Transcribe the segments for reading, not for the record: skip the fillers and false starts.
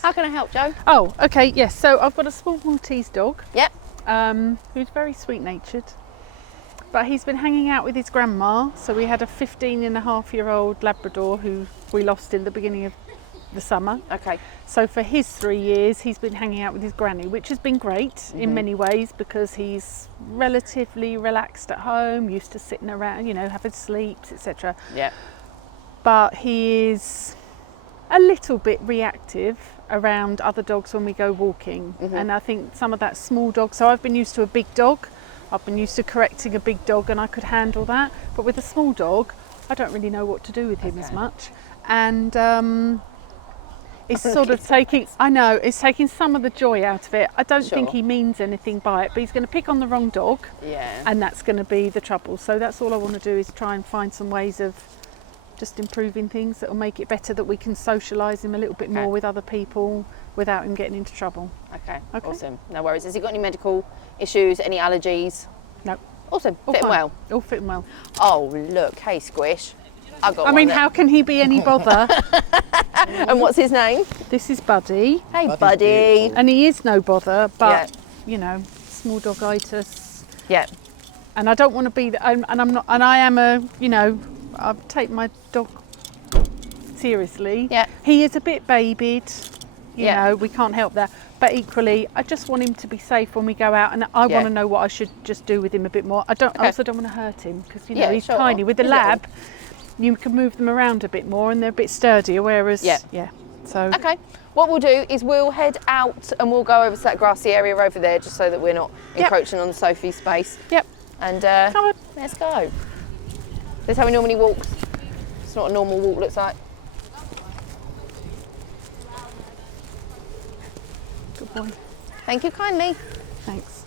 How can I help, Jo? Oh, okay, yes. So I've got a small Maltese dog. Yep. Who's very sweet-natured. But he's been hanging out with his grandma. So we had a 15-and-a-half-year-old Labrador who we lost in the beginning of the summer. Okay. So for his 3 years, he's been hanging out with his granny, which has been great in many ways because he's relatively relaxed at home, used to sitting around, you know, having sleeps, etc. Yeah. But he is a little bit reactive around other dogs when we go walking. And I think some of that small dog, so I've been used to a big dog, I've been used to correcting a big dog and I could handle that, but with a small dog I don't really know what to do with him as much, and it's sort of taking, I know, it's taking some of the joy out of it. I don't think he means anything by it, but he's going to pick on the wrong dog, and that's going to be the trouble. So that's all I want to do, is try and find some ways of just improving things that will make it better, that we can socialise him a little bit more with other people without him getting into trouble. Okay, awesome. No worries. Has he got any medical issues, any allergies? No. Awesome. All Fitting fine. well. All fitting well. Oh, look. Hey, Squish. I mean, how can he be any bother? And what's his name? This is Buddy. Hey, Buddy. And he is no bother, but, you know, small dogitis. Yeah. And I don't want to be, and I'm not, and I am a, you know, I take my dog seriously. Yeah. He is a bit babied, you know, we can't help that. But equally, I just want him to be safe when we go out, and I want to know what I should just do with him a bit more. I also don't want to hurt him because, you know, he's tiny. With the lab, you can move them around a bit more and they're a bit sturdier, whereas, so. Okay. What we'll do is we'll head out and we'll go over to that grassy area over there, just so that we're not encroaching on Sophie's space. Yep. And Come on. let's go. This is how he normally walks. It's not a normal walk looks like. Good boy. Thank you kindly. Thanks.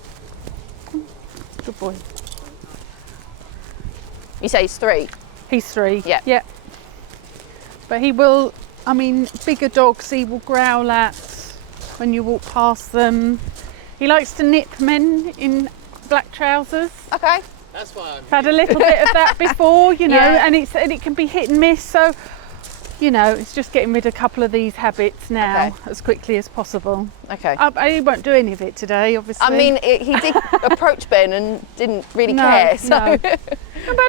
Good boy. You say he's 3? He's 3. Yeah. Yeah. But he will, I mean, bigger dogs he will growl at when you walk past them. He likes to nip men in black trousers. Okay. That's why I've had a little bit of that before, you know, and it can be hit and miss. So, you know, it's just getting rid of a couple of these habits now as quickly as possible. Okay. I won't do any of it today, obviously. I mean, he did approach Ben and didn't really care. So. No.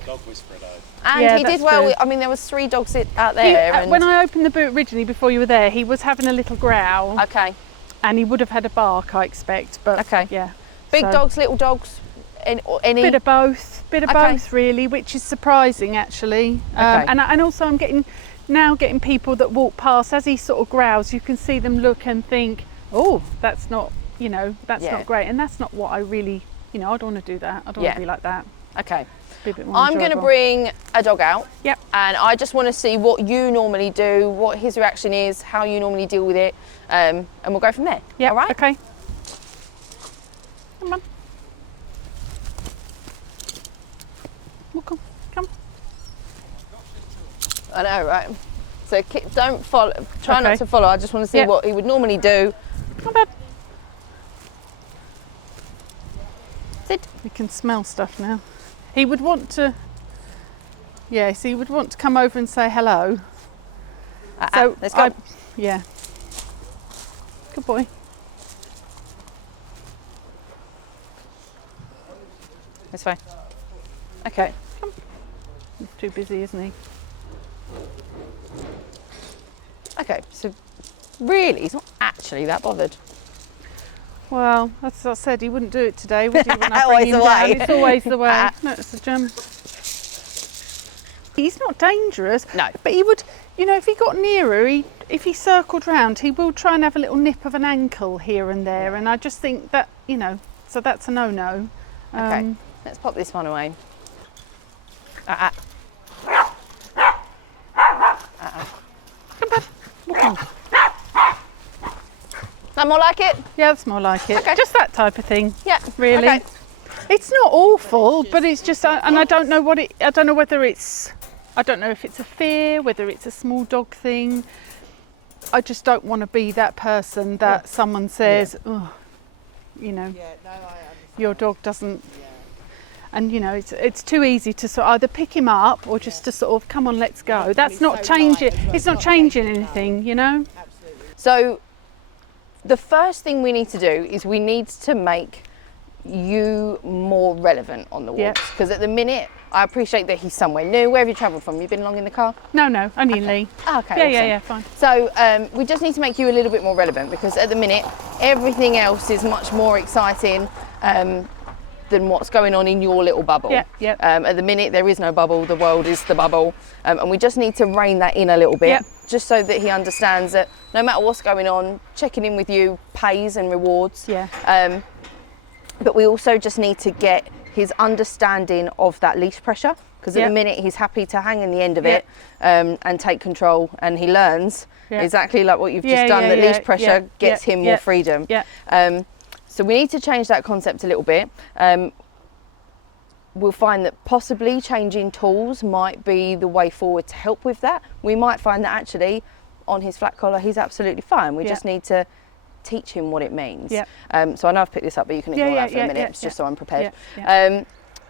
dog whisperer though. And he did well. Good. I mean, there was 3 dogs out there. And when I opened the boot originally, before you were there, he was having a little growl. Okay. And he would have had a bark, I expect. But yeah. Big dogs, little dogs, any? Bit of both. Bit of both, really, which is surprising, actually. And also I'm getting people that walk past, as he sort of growls, you can see them look and think, oh, that's not, you know, that's not great. And that's not what I really, you know, I don't want to do that. I don't want to be like that. Okay. Be a bit more I'm going to bring a dog out. Yep. And I just want to see what you normally do, what his reaction is, how you normally deal with it, and we'll go from there. Yeah. All right? Okay. Come on. Come. I know, right? So don't follow. Try not to follow. I just want to see what he would normally do. Come on. Sit. We can smell stuff now. He would want to. Yes, he would want to come over and say hello. So let's go. Yeah. Good boy. That's fine. Okay. Come. He's too busy, isn't he? Okay, so really, he's not actually that bothered. Well, as I said, he wouldn't do it today, would he? When I bring Always him the down? way. It's always the way. No, it's a jump. He's not dangerous. No. But he would, you know, if he got nearer, if he circled round, he will try and have a little nip of an ankle here and there. And I just think that, you know, so that's a no-no. Okay, let's pop this one away. Come back. Walk on. That more like it? Yeah, that's more like it. Okay. Just that type of thing. Yeah. Really. Okay. It's not awful, but it's just, and I don't know what it, I don't know whether it's, I don't know if it's a fear, whether it's a small dog thing. I just don't want to be that person that someone says, oh, you know, your dog doesn't, and you know, it's too easy to sort of either pick him up or just to sort of, come on, let's go. That's not changing, it's not changing anything, you know? So The first thing we need to do is we need to make you more relevant on the Yeah. walks. Because at the minute, I appreciate that he's somewhere new. Where have you travelled from? You've been long in the car? No, only in Lee. Oh, okay, Yeah, awesome. yeah, fine. So we just need to make you a little bit more relevant, because at the minute, everything else is much more exciting than what's going on in your little bubble. Yeah, yeah. At the minute, there is no bubble. The world is the bubble. And we just need to rein that in a little bit, Yeah. just so that he understands that no matter what's going on, checking in with you pays and rewards. Yeah. But we also just need to get his understanding of that leash pressure, because at Yeah. the minute he's happy to hang in the end of Yeah. it and take control, and he learns Yeah. exactly like what you've Yeah, just done, yeah, that yeah, leash pressure yeah, gets yeah, him yeah, more freedom. Yeah. So we need to change that concept a little bit. We'll find that possibly changing tools might be the way forward to help with that. We might find that actually on his flat collar he's absolutely fine. We Yeah. just need to teach him what it means. Yeah. So I know I've picked this up, but you can Yeah, ignore yeah, that for yeah, a minute, yeah, it's just so I'm Yeah. prepared. Yeah.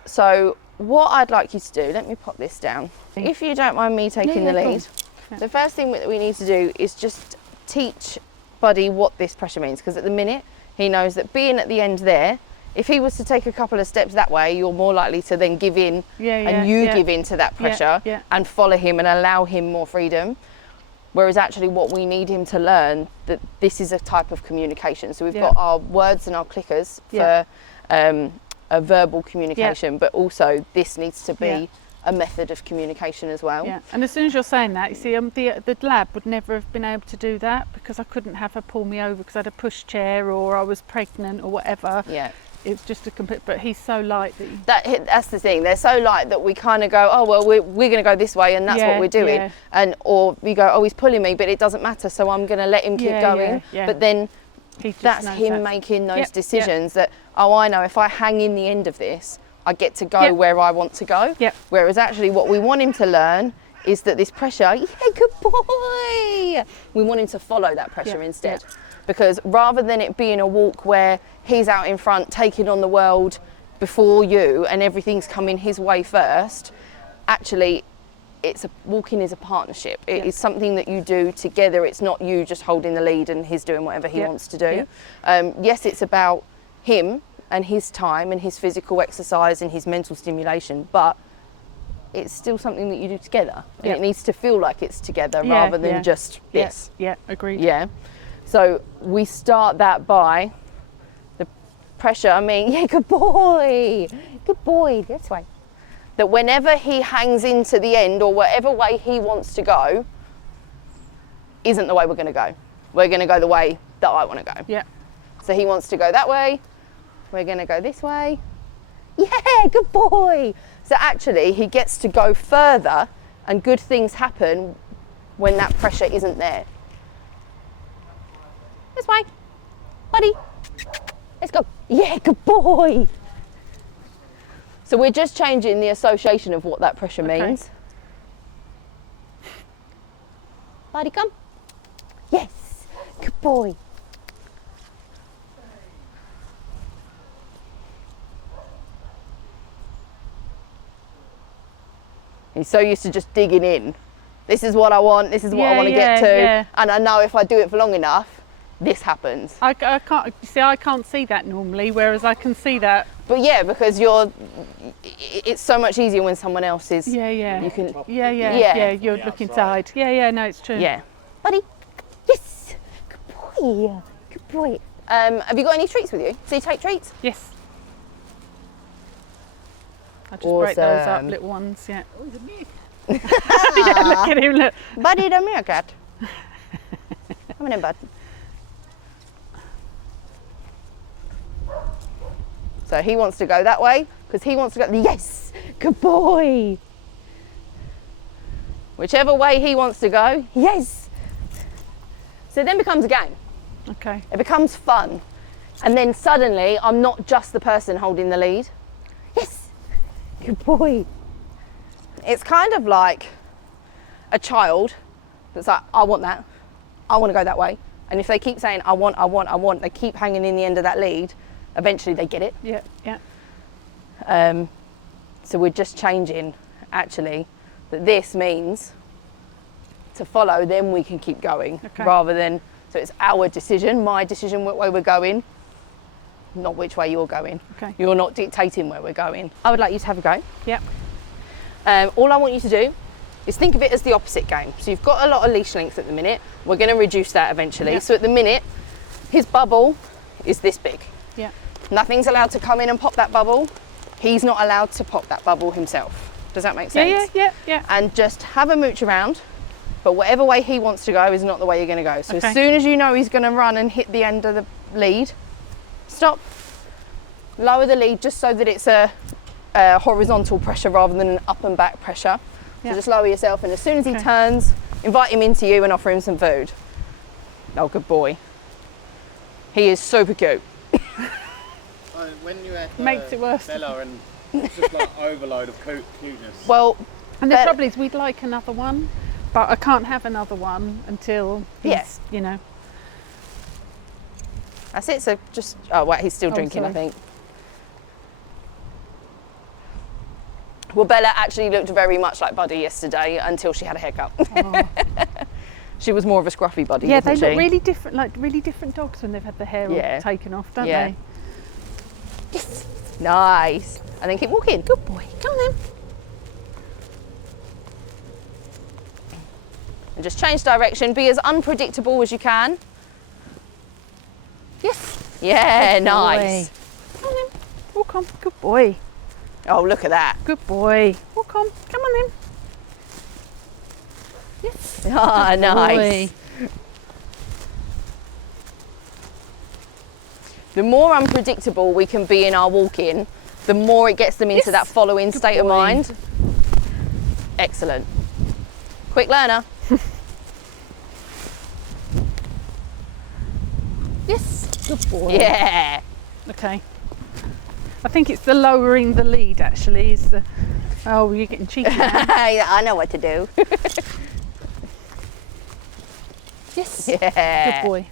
So what I'd like you to do, let me pop this down. If you don't mind me taking Yeah, the yeah, lead. cool. The first thing that we need to do is just teach Buddy what this pressure means, because at the minute he knows that being at the end there, if he was to take a couple of steps that way, you're more likely to then give in Yeah, yeah, and you yeah. give in to that pressure yeah. and follow him and allow him more freedom. Whereas actually what we need him to learn, that this is a type of communication. So we've Yeah. got our words and our clickers Yeah. for a verbal communication, but also this needs to be Yeah. a method of communication as well. Yeah, and as soon as you're saying that, you see, the lab would never have been able to do that, because I couldn't have her pull me over because I had a pushchair or I was pregnant or whatever. Yeah. It's just a complete. But he's so light that. That's the thing. They're so light that we kind of go, oh well, we're going to go this way, and that's Yeah, what we're doing. yeah. And or we go, oh, he's pulling me, but it doesn't matter, so I'm going to let him keep Yeah, going. yeah, yeah. But then He just that's knows him that. making those Yep, yep. decisions that, oh, I know if I hang in the end of this, I get to go Yep. where I want to go. Yep. Whereas actually what we want him to learn is that this pressure, yeah, good boy. We want him to follow that pressure Yep, instead. yep. Because rather than it being a walk where he's out in front taking on the world before you and everything's coming his way first, actually walking is a partnership. It Yeah. is something that you do together. It's not you just holding the lead and he's doing whatever he Yeah. wants to do. Yeah. Yes, it's about him and his time and his physical exercise and his mental stimulation, but it's still something that you do together. And Yeah. it needs to feel like it's together Yeah, rather than yeah. just this. Yeah, agreed. Yeah. So we start that by the pressure. I mean, yeah, good boy, this way. That whenever he hangs into the end or whatever way he wants to go, isn't the way we're going to go. We're going to go the way that I want to go. Yeah. So he wants to go that way. We're going to go this way. Yeah, good boy. So actually, he gets to go further, and good things happen when that pressure isn't there. This way, buddy. Let's go. Yeah, good boy. So we're just changing the association of what that pressure Okay. means. Buddy, come. Yes, good boy. He's so used to just digging in. This is what I want, this is what I Yeah, want to yeah, get to. yeah. And I know if I do it for long enough, this happens. I can't see. I can't see that normally, whereas I can see that. But yeah, because it's so much easier when someone else is. Yeah, yeah. You can. Yeah, yeah, Yeah. yeah. You're Yeah, looking outside. inside. Yeah, yeah. No, it's true. Yeah. Buddy. Yes. Good boy. Good boy. Have you got any treats with you? Do you take treats? Yes. I just break those up, Awesome. little ones. Yeah. Oh, he's a me. Yeah. Look at him. Look. Buddy the meerkat. Come on in, bud. So he wants to go that way because he wants to go. Yes, good boy. Whichever way he wants to go, yes. So it then becomes a game. Okay. It becomes fun. And then suddenly I'm not just the person holding the lead. Yes, good boy. It's kind of like a child that's like, I want that. I want to go that way. And if they keep saying, I want, they keep hanging in the end of that lead, eventually they get it. Yeah, yeah. So we're just changing, actually, that this means to follow, then we can keep going, Okay. rather than So it's our decision, my decision, what way we're going, not which way you're going. Okay. You're not dictating where we're going. I would like you to have a go. Yep. All I want you to do is think of it as the opposite game. So you've got a lot of leash length at the minute. We're going to reduce that eventually. Yep. So at the minute, his bubble is this big. Yeah. Nothing's allowed to come in and pop that bubble. He's not allowed to pop that bubble himself. Does that make sense? Yeah. And just have a mooch around, but whatever way he wants to go is not the way you're going to go. So Okay. as soon as you know he's going to run and hit the end of the lead, stop, lower the lead just so that it's a horizontal pressure rather than an up and back pressure. Yeah. So just lower yourself, and as soon as he Okay. turns, invite him into you and offer him some food. Oh, good boy. He is super cute. When you have Makes it worse. Bella, and it's just like overload of cuteness. Well, And the But- trouble is, we'd like another one, but I can't have another one until he's, Yeah. you know. that's it. So just, oh wait, he's still Oh, drinking, I sorry. think. Well, Bella actually looked very much like Buddy yesterday until she had a haircut. Oh. She was more of a scruffy Buddy, Yeah, they wasn't look she? really different, like really different dogs when they've had the hair Yeah. all taken off, don't Yeah. they? Yes. Nice. And then keep walking. Good boy. Come on then. And just change direction. Be as unpredictable as you can. Yes. Yeah, Good nice. boy. Come on then. Walk on. Good boy. Oh, look at that. Good boy. Walk on. Come on then. Yes. Ah, nice. Boy. The more unpredictable we can be in our walking, the more it gets them into Yes. that following Good state of boy. mind. Excellent. Quick learner. Yes. Good boy. Yeah. Okay. I think it's the lowering the lead actually is the. Oh, you're getting cheeky now. I know what to do. Yes. Yeah. Good boy.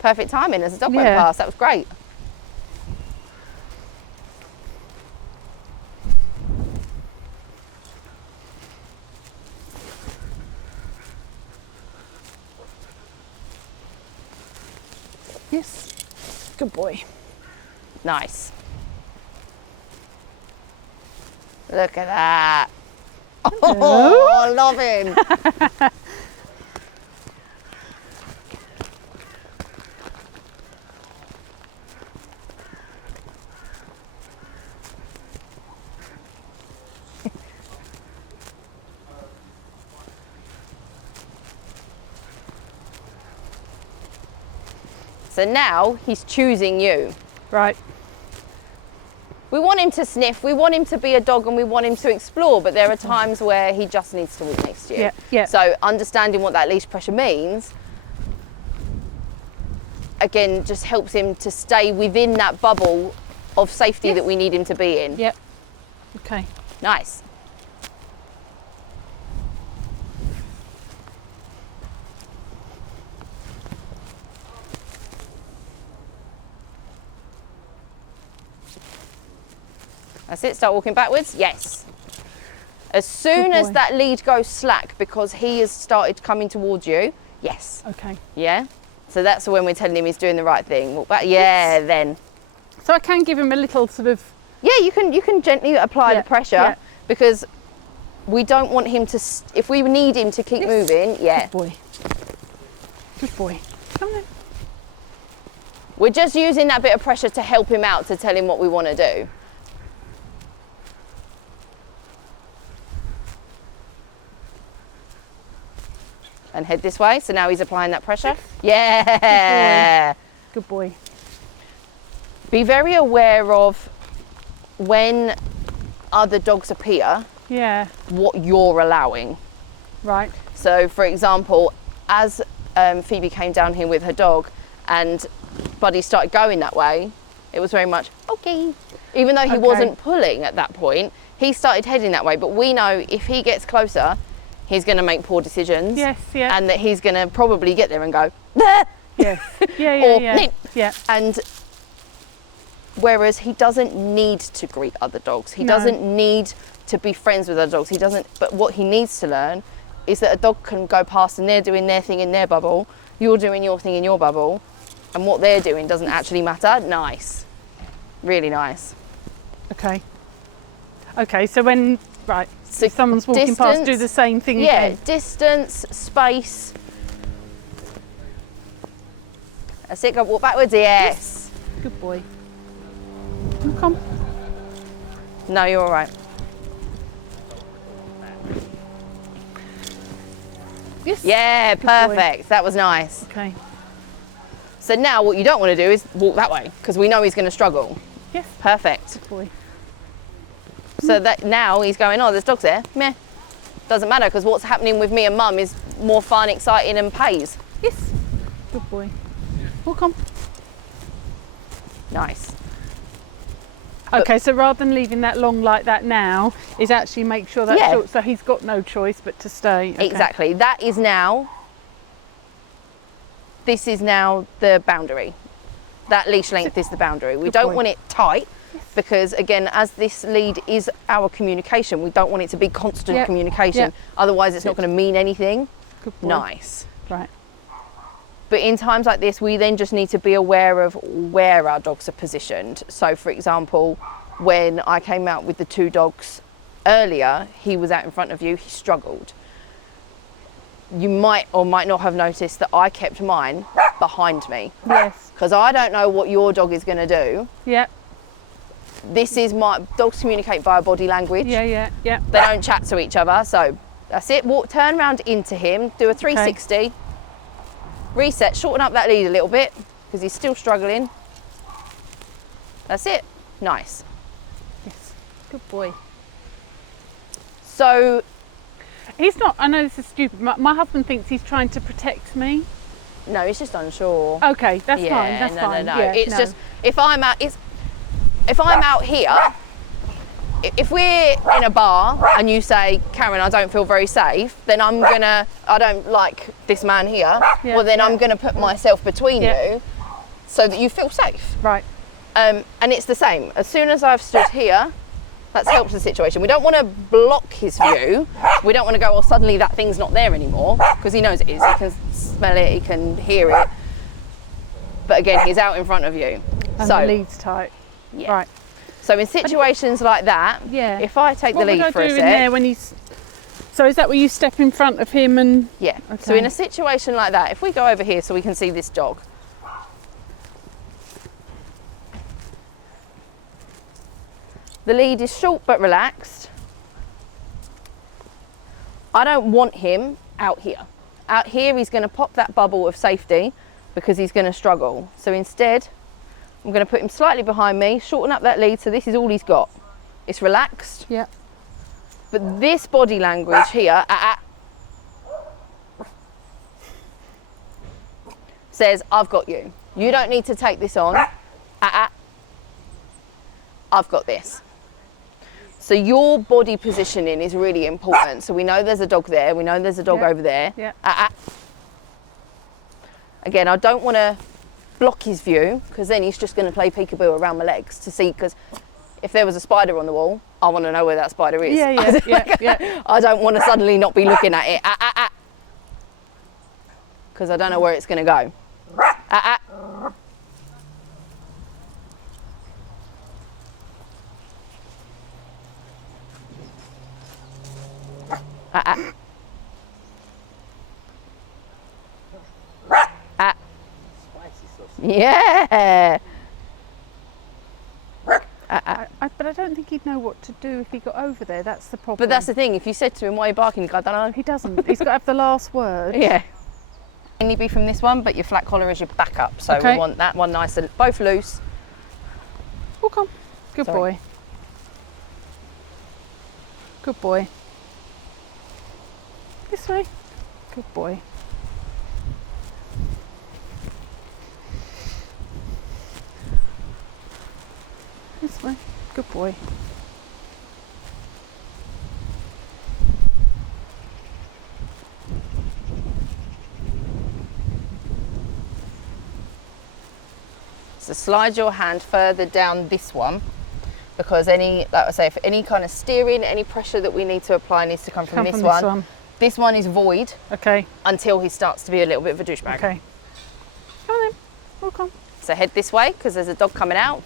Perfect timing as the dog went Yeah. past. That was great. Yes. Good boy. Nice. Look at that. Oh, love him. So now he's choosing you. Right. We want him to sniff, we want him to be a dog, and we want him to explore, but there are times where he just needs to walk next to you. Yeah, yeah. So understanding what that leash pressure means, again, just helps him to stay within that bubble of safety that we need him to be in. Yep. Okay. Nice. That's it, start walking backwards. Yes. As soon Good as boy. that lead goes slack because he has started coming towards you, yes. Okay. Yeah. So that's when we're telling him he's doing the right thing. Walk back. Yeah, then. So I can give him a little sort of. Yeah, you can gently apply Yeah, the pressure yeah. because we don't want him to, if we need him to keep moving, yeah. Good boy. Good boy. Come on. We're just using that bit of pressure to help him out, to tell him what we want to do. And head this way, so now he's applying that pressure. Yeah. Good boy. Be very aware of when other dogs appear, Yeah. what you're allowing. Right. So, for example, as Phoebe came down here with her dog and Buddy started going that way, it was very much, okay. Even though he Okay. wasn't pulling at that point, he started heading that way. But we know if he gets closer, he's going to make poor decisions. Yes. Yeah. And that he's going to probably get there and go, "Bah!" yes. Yeah. or, Yeah. "Nip." Yeah. And whereas he doesn't need to greet other dogs, he No. doesn't need to be friends with other dogs, he doesn't, but what he needs to learn is that a dog can go past and they're doing their thing in their bubble, You're doing your thing in your bubble, and what they're doing doesn't actually matter. Nice. Really nice. Okay. Okay, so when, right, So if someone's walking past, do distance, the same thing Yeah, again. distance, space. That's it, go walk backwards, yes. Good boy. Come. No, you're all right. Yes. Yeah, Good boy. perfect. That was nice. Okay. So now what you don't want to do is walk that way, because we know he's going to struggle. Yes. Perfect. Good boy. So that now he's going, oh, there's dogs there. Meh. Doesn't matter, because what's happening with me and mum is more fun, exciting, and pays. Yes. Good boy. Walk on. Nice. Okay, so rather than leaving that long like that now, is actually make sure that's Yeah. short, so he's got no choice but to stay. Okay. Exactly. That is now, this is now the boundary. That leash length is the boundary. We Good don't point. want it tight, because again, as this lead is our communication, we don't want it to be constant Yep. communication. Yep. Otherwise it's not going to mean anything. Good boy. Nice. Right. But in times like this, we then just need to be aware of where our dogs are positioned. So for example, when I came out with the 2 dogs earlier, he was out in front of you, he struggled. You might or might not have noticed that I kept mine behind me, Yes. because I don't know what your dog is going to do. Yeah. This is my dogs communicate via body language. Yeah. Yeah. Yeah. They don't chat to each other. So that's it. Walk, turn around into him, do a 360, reset, shorten up that lead a little bit because he's still struggling. That's it. Nice. Yes. Good boy. So He's not. I know this is stupid. My husband thinks he's trying to protect me. no, he's just unsure. Okay, that's Yeah, fine. That's no, fine. no. Yeah, It's no. just if I'm out here, if we're in a bar and you say, Karen, I don't feel very safe, then I don't like this man here. Yeah, Well, then yeah. I'm gonna put myself between Yeah. you so that you feel safe. Right. And it's the same. As soon as I've stood here, that's helped the situation. We don't want to block his view. We don't want to go, well, suddenly that thing's not there anymore, because he knows it is. He can smell it, he can hear it. But again, he's out in front of you. And So the lead's tight. yeah. Right. So in situations like that, Yeah. if I take What the would lead I for a do in there sec, when he's? So is that where you step in front of him and? yeah. So Okay. in a situation like that, if we go over here so we can see this dog. The lead is short but relaxed. I don't want him out here. Out here he's going to pop that bubble of safety because he's going to struggle. So instead, I'm going to put him slightly behind me, shorten up that lead, so this is all he's got. It's relaxed. Yeah. But this body language here says, I've got you. You don't need to take this on. I've got this. So your body positioning is really important. So we know there's a dog there. We know there's a dog Yeah. over there. Yeah. Again, I don't want to block his view, because then he's just going to play peekaboo around my legs to see, because if there was a spider on the wall, I want to know where that spider is. Yeah. Yeah. Yeah. Yeah. I don't want to suddenly not be looking at it. Because I don't know where it's going to go. Yeah. But I don't think he'd know what to do if he got over there. That's the problem. But that's the thing. If you said to him, "Why are you barking?" He'd go, "I don't know." He doesn't. He's got to have the last word. Yeah. Only be from this one, but your flat collar is your backup. So Okay. we want that one nice and both loose. Walk on. Good Sorry. boy. Good boy. This way. Good boy. This way. Good boy. So slide your hand further down this one, because like I say, if any kind of steering, any pressure that we need to apply needs to come from this one. This one is void Okay. until he starts to be a little bit of a douchebag. Okay. Walk on. So head this way because there's a dog coming out.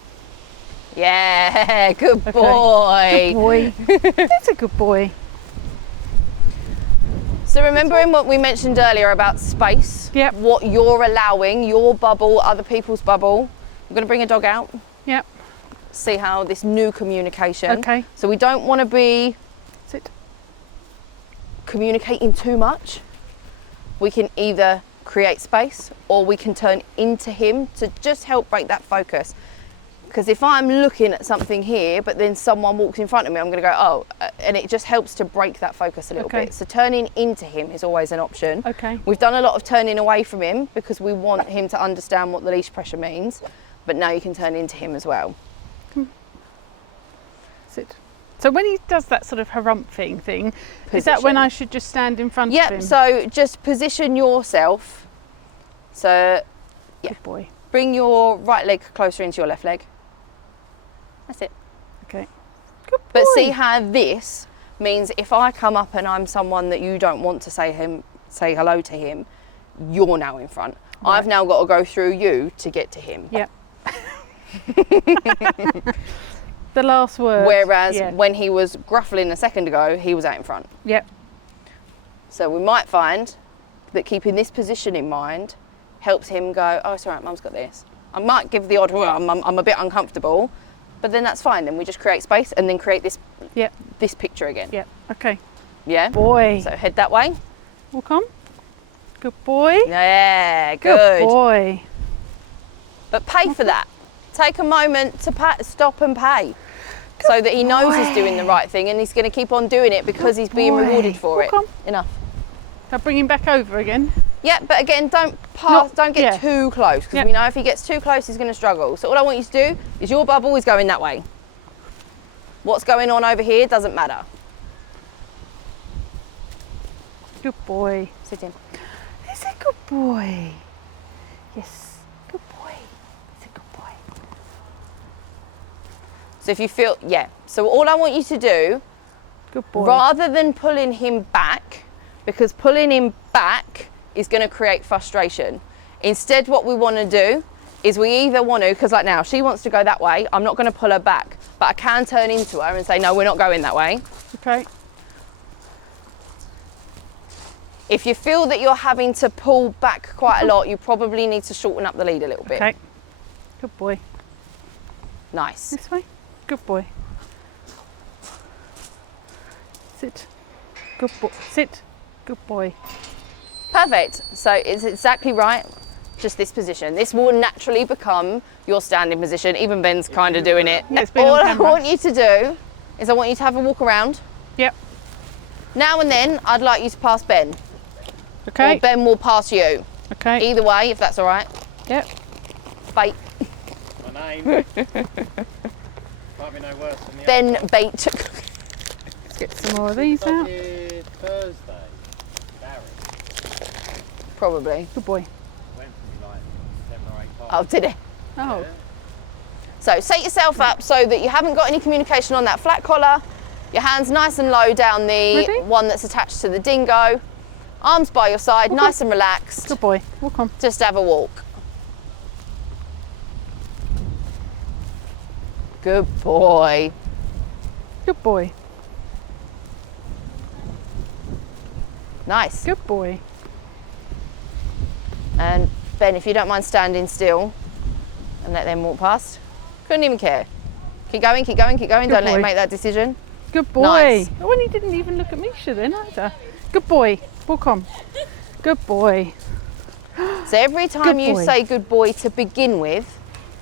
Yeah, good boy. Good boy. That's a good boy. So remembering what we mentioned earlier about space, Yep. what you're allowing, your bubble, other people's bubble. I'm going to bring a dog out, Yep. see how this new communication. Okay. So we don't want to be Sit. communicating too much. We can either create space or we can turn into him to just help break that focus. Because if I'm looking at something here, but then someone walks in front of me, I'm going to go, oh, and it just helps to break that focus a little Okay. bit. So turning into him is always an option. Okay. We've done a lot of turning away from him because we want him to understand what the leash pressure means, but now you can turn into him as well. Sit. So when he does that sort of harumphing thing, is that when Position. I should just stand in front of Yep, him? so just position yourself. So Good boy. bring your right leg closer into your left leg. That's it. Okay. Good boy. But see how this means if I come up and I'm someone that you don't want to say hello to him, you're now in front. Right. I've now got to go through you to get to him. Yep. The last word. Whereas Yeah. when he was gruffling a second ago, he was out in front. Yep. So we might find that keeping this position in mind helps him go, oh, it's all right, Mum's got this. I might give the odd, well, I'm a bit uncomfortable, but then that's fine. Then we just create space and then create this Yep. this picture again. Yep. Okay. Yeah? Boy. So head that way. Walk on. Good boy. Yeah, Good good. boy. But pay for that. Take a moment to stop and pay so that he knows he's doing the right thing and he's going to keep on doing it because he's being boy. rewarded for it. Walk on. Enough. I'll bring him back over again. Yeah, but again, don't get yeah. too close because Yep. we know if he gets too close, he's going to struggle. So all I want you to do is your bubble is going that way. What's going on over here doesn't matter. Good boy. Sit in. He's a good boy. Yes. Good boy. He's a good boy. So if you feel, yeah. So all I want you to do, Good boy. rather than pulling him back, because pulling him back is going to create frustration. Instead, what we want to do is we either want to, because like now, she wants to go that way, I'm not going to pull her back, but I can turn into her and say, no, we're not going that way. Okay. If you feel that you're having to pull back quite a lot, you probably need to shorten up the lead a little bit. Okay. Good boy. Nice. This way. Good boy. Sit. Good boy. Sit. Good boy. Perfect. So it's exactly right. Just this position. This will naturally become your standing position. Even Ben's kind of doing it. Yeah, it's been All on I camera. want you to do is I want you to have a walk around. Yep. Now and then, I'd like you to pass Ben. Okay. Or Ben will pass you. Okay. Either way, if that's all right. Yep. Bait. My name. Can't be no worse than the Ben other. bait. Let's get some more of these out. Fucking Thursday. Barry Probably. Good boy. went for me like 7 or 8 times. Oh, did it? Oh. So set yourself up so that you haven't got any communication on that flat collar. Your hands nice and low down the Ready? one that's attached to the dingo. Arms by your side, nice and relaxed. Good boy. Walk on. Just have a walk. Good boy. Good boy. Nice. Good boy. And Ben, if you don't mind standing still and let them walk past. Couldn't even care. Keep going, keep going, keep going. Good Don't let him boy. make that decision. Good boy. Nice. Oh, and he didn't even look at Misha then either. Good boy. Walk on. Good boy. So every time Good you boy. say good boy to begin with,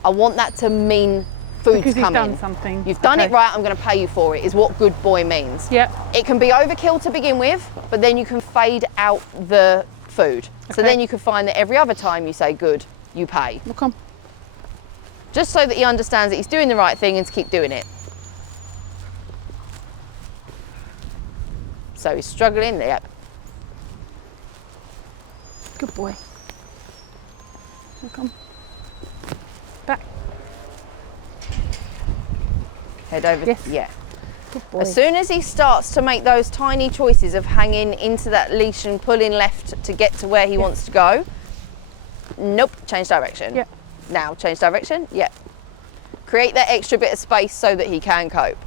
I want that to mean food's Because he's coming. done something. You've done it Okay. right, I'm going to pay you for it, is what good boy means. Yep. It can be overkill to begin with, but then you can fade out the food. So Okay. then you can find that every other time you say good, you pay. Walk on. Just so that he understands that he's doing the right thing and to keep doing it. So he's struggling, yep. Good boy. Walk on. Back. Head over, Yes. yeah. Good boy. As soon as he starts to make those tiny choices of hanging into that leash and pulling left to get to where he wants to go, nope, change direction. Yep. Now, change direction. Yep. Create that extra bit of space so that he can cope.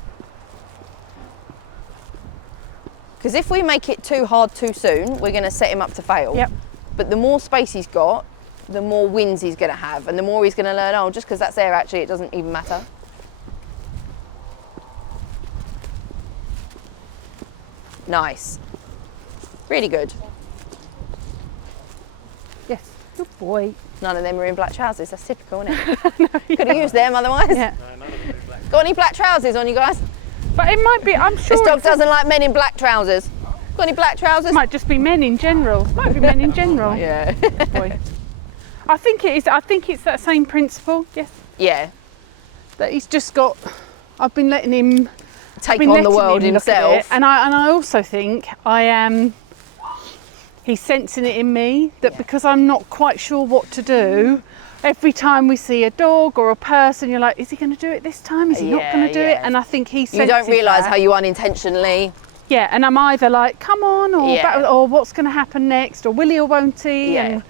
Because if we make it too hard too soon, we're going to set him up to fail. Yep. But the more space he's got, the more wins he's going to have, and the more he's going to learn, oh, just because that's there, actually, it doesn't even matter. Nice. Really good. Yes, good boy. None of them are in black trousers. That's typical, isn't it? Could have used them otherwise. Yeah. No, none of them are black. Got any black trousers on you guys? But it might be, I'm sure This dog it's a- doesn't like men in black trousers. Got any black trousers? might just be men in general. Might be men in general. Yeah. Boy. I think it is. I think it's that same principle. Yes. Yeah. That he's just got. I've been letting him Take been on the letting world him look at himself. it, and I also think I am. He's sensing it in me that because I'm not quite sure what to do. Every time we see a dog or a person, you're like, is he going to do it this time? Is he not going to do it? Yeah. And I think he senses You don't realise that. how you unintentionally. Yeah, and I'm either like, come on, or Yeah. or what's going to happen next, or will he or won't he? Yeah. And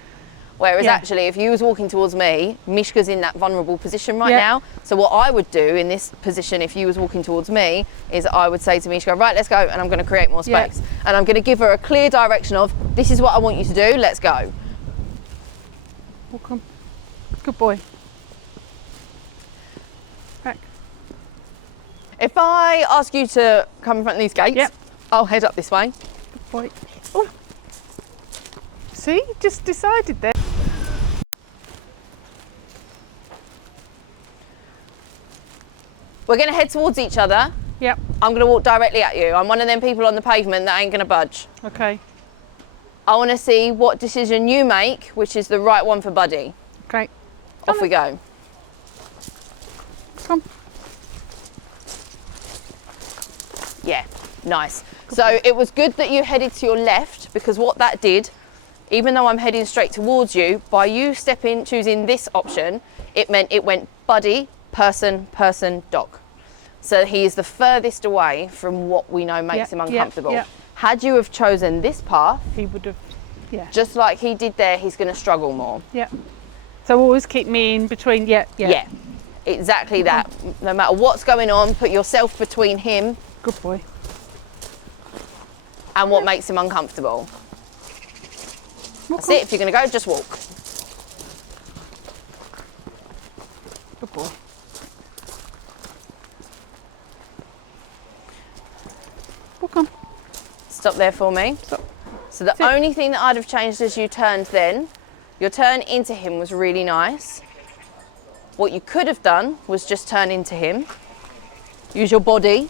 Whereas Yeah. actually, if you was walking towards me, Mishka's in that vulnerable position right Yeah. now. So what I would do in this position, if you was walking towards me, is I would say to Mishka, right, let's go, and I'm going to create more Yeah. space. And I'm going to give her a clear direction of, this is what I want you to do, let's go. walk on. Good boy. Back. If I ask you to come in front of these gates, Yep. I'll head up this way. Good boy. Oh. See, just decided there. We're going to head towards each other. Yep. I'm going to walk directly at you. I'm one of them people on the pavement that ain't going to budge. Okay. I want to see what decision you make, which is the right one for Buddy. Okay. Off we go. Come. Yeah, nice. So it was good that you headed to your left, because what that did, even though I'm heading straight towards you, by you choosing this option, it meant it went Buddy, person, person, dog. So he is the furthest away from what we know makes Yep, him yep, uncomfortable. yep. Had you have chosen this path, He would have. Yeah. just like he did there, he's going to struggle more. Yeah. So always keep me in between. Yeah. Yeah. Yeah, exactly that. No matter what's going on, put yourself between him Good boy. and what makes him uncomfortable. Walk That's on. it. If you're going to go, just walk. Good boy. Walk on. Stop there for me. Stop. So the Sit. only thing that I'd have changed as you turned then, your turn into him was really nice. What you could have done was just turn into him, use your body.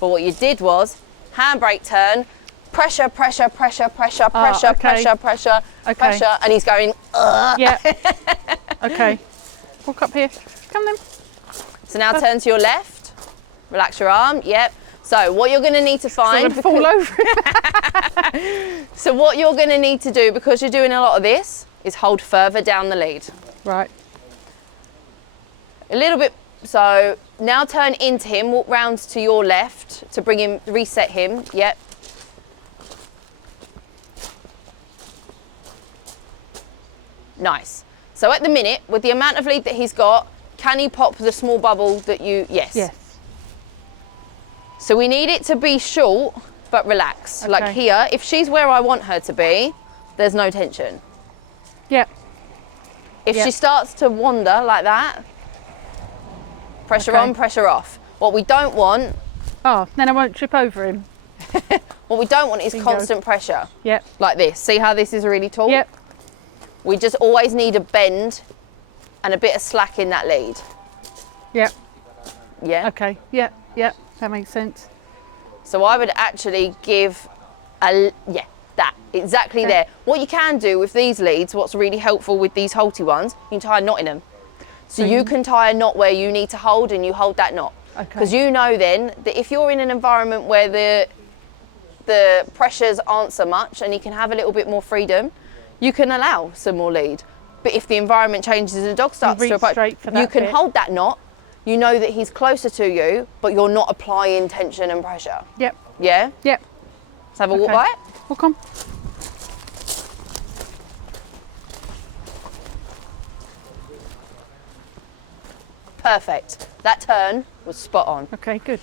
But what you did was handbrake turn, pressure, pressure, pressure, pressure, pressure, okay. pressure, pressure, Okay. pressure, and he's going, ugh. Yeah. Okay. Walk up here. Come then. So now turn to your left, relax your arm, yep. So what you're gonna need to I'm find, gonna fall over it. so what you're gonna need to do, because you're doing a lot of this, is hold further down the lead. Right. A little bit, so now turn into him, walk round to your left to bring him, reset him, yep. Nice. So at the minute, with the amount of lead that he's got, can he pop the small bubble that you, yes. Yes. So we need it to be short, but relax. Like Okay. here, if she's where I want her to be, there's no tension. Yep. If Yep. she starts to wander like that, pressure Okay. on, pressure off. What we don't want, Oh, then I won't trip over him. what we don't want is Bingo. constant pressure, Yep. like this. See how this is really tall? Yep. We just always need a bend and a bit of slack in that lead. Yep. Yeah? Okay. Yep. Yep. That makes sense. So I would actually give yeah, that, exactly Okay. there. What you can do with these leads, what's really helpful with these halty ones, you can tie a knot in them. So you can tie a knot where you need to hold, and you hold that knot. Okay. Because you know then that if you're in an environment where the pressures aren't so much and you can have a little bit more freedom, you can allow some more lead. But if the environment changes and the dog starts reach to approach, straight for you that can bit. hold that knot. You know that he's closer to you, but you're not applying tension and pressure. Yep. Yeah? Yep. Let's have a walk Okay. by it. Walk on. perfect. That turn was spot on. Okay, good.